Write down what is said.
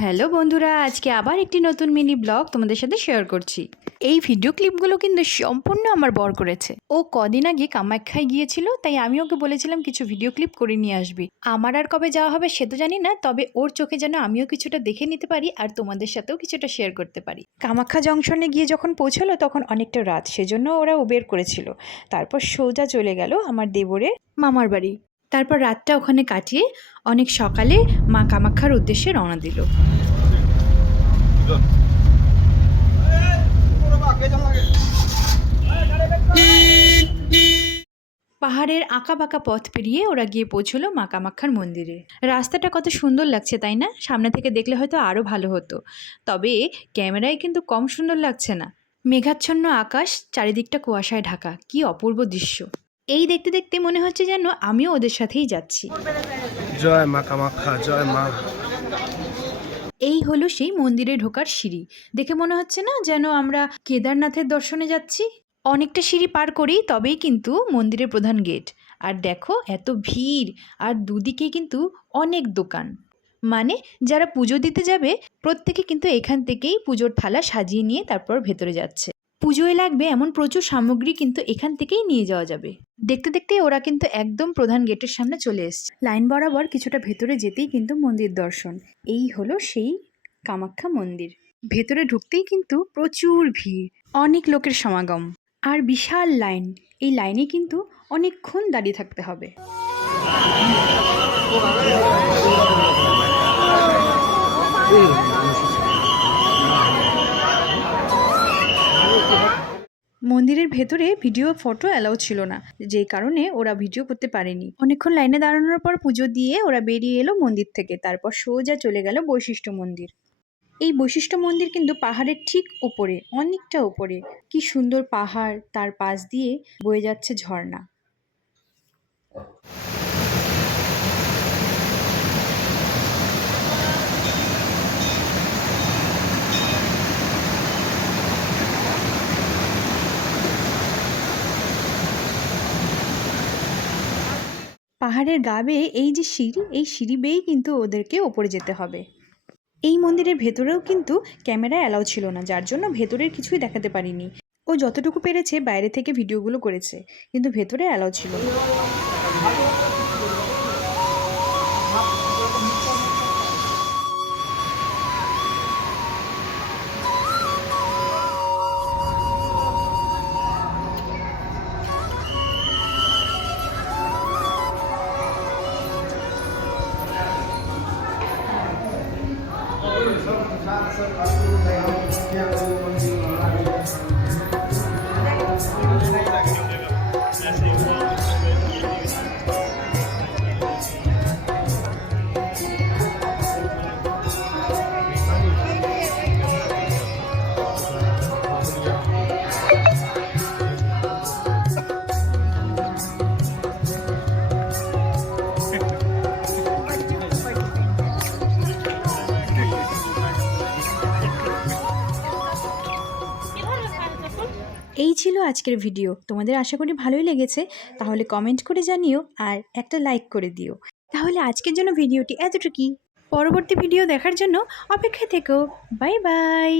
Hello বন্ধুরা, আজকে আবার একটি নতুন মিনি ব্লগ তোমাদের সাথে শেয়ার করছি। এই ভিডিও ক্লিপগুলো কিন্তু সম্পূর্ণ আমার বর করেছে। ও কদিন আগে কামাখ্যায় গিয়েছিল, তাই আমি ওকে বলেছিলাম কিছু ভিডিও ক্লিপ করে নিয়ে আসবি। আমার আর কবে যাওয়া হবে সে তো জানি না, তবে ওর চোখে যেন আমিও কিছুটা দেখে নিতে পারি আর তোমাদের সাথেও কিছুটা শেয়ার করতে পারি। কামাখ্যা জংশনে গিয়ে যখন পৌঁছালো তখন অনেকটা রাত, সেজন্য ওরা উবের করেছিল। তারপর সোজা চলে গেল আমার দেবরের মামার বাড়ি। তারপর রাতটা ওখানে কাটিয়ে অনেক সকালে মা কামাখ্যার উদ্দেশ্যে রওনা দিল। পাহাড়ের আঁকাবাঁকা পথ পেরিয়ে ওরা গিয়ে পৌঁছলো মা কামাখ্যার মন্দিরে। রাস্তাটা কত সুন্দর লাগছে তাই না? সামনে থেকে দেখলে হয়তো আরও ভালো হতো, তবে ক্যামেরায় কিন্তু কম সুন্দর লাগছে না। মেঘাচ্ছন্ন আকাশ, চারিদিকটা কুয়াশায় ঢাকা, কি অপূর্ব দৃশ্য। এই দেখতে দেখতে মনে হচ্ছে যেন আমিও ওদের সাথেই যাচ্ছি। জয় মা কামাখ্যা, জয় মা। এই হলো সেই মন্দিরে ঢোকার সিঁড়ি। দেখে মনে হচ্ছে না যেন আমরা কেদারনাথের দর্শনে যাচ্ছি? অনেকটা সিঁড়ি পার করেই তবেই কিন্তু মন্দিরের প্রধান গেট। আর দেখো এত ভিড়, আর দুদিকে কিন্তু অনেক দোকান। মানে যারা পুজো দিতে যাবে প্রত্যেকে কিন্তু এখান থেকেই পুজোর থালা সাজিয়ে নিয়ে তারপর ভেতরে যাচ্ছে। পুজোয় লাগবে এমন প্রচুর সামগ্রী কিন্তু এখান থেকেই নিয়ে যাওয়া যাবে। দেখতে দেখতে ওরা কিন্তু একদম প্রধান গেটের সামনে চলে এসছে। লাইন বরাবর কিছুটা ভেতরে যেতেই কিন্তু মন্দির দর্শন। এই হলো সেই কামাখ্যা মন্দির। ভেতরে ঢুকতেই কিন্তু প্রচুর ভিড়, অনেক লোকের সমাগম আর বিশাল লাইন। এই লাইনে কিন্তু অনেকক্ষণ দাঁড়িয়ে থাকতে হবে। মন্দিরের ভেতরে ভিডিও ফটো অ্যালাউ ছিল না, যেই কারণে ওরা ভিডিও করতে পারেনি। অনেকক্ষণ লাইনে দাঁড়ানোর পর পুজো দিয়ে ওরা বেরিয়ে এলো মন্দির থেকে। তারপর সোজা চলে গেল বৈশিষ্ট্য মন্দির। এই বৈশিষ্ট্য মন্দির কিন্তু পাহাড়ের ঠিক উপরে, অনেকটা উপরে। কি সুন্দর পাহাড়, তার পাশ দিয়ে বয়ে যাচ্ছে ঝর্ণা। পাহাড়ের গা বেয়ে এই যে সিঁড়ি, এই সিঁড়ি বেয়েই কিন্তু ওদেরকে ওপরে যেতে হবে। এই মন্দিরের ভেতরেও কিন্তু ক্যামেরা অ্যালাউ ছিল না, যার জন্য ভেতরের কিছুই দেখাতে পারিনি। ও যতটুকু পেরেছে বাইরে থেকে ভিডিওগুলো করেছে, কিন্তু ভেতরে অ্যালাউ ছিল না। এই ছিল আজকের ভিডিও। তোমাদের আশা করি ভালোই লেগেছে। তাহলে কমেন্ট করে জানিও আর একটা লাইক করে দিও। তাহলে আজকের জন্য ভিডিওটি এতটুকুই। পরবর্তী ভিডিও দেখার জন্য অপেক্ষায় থেকো। Bye bye.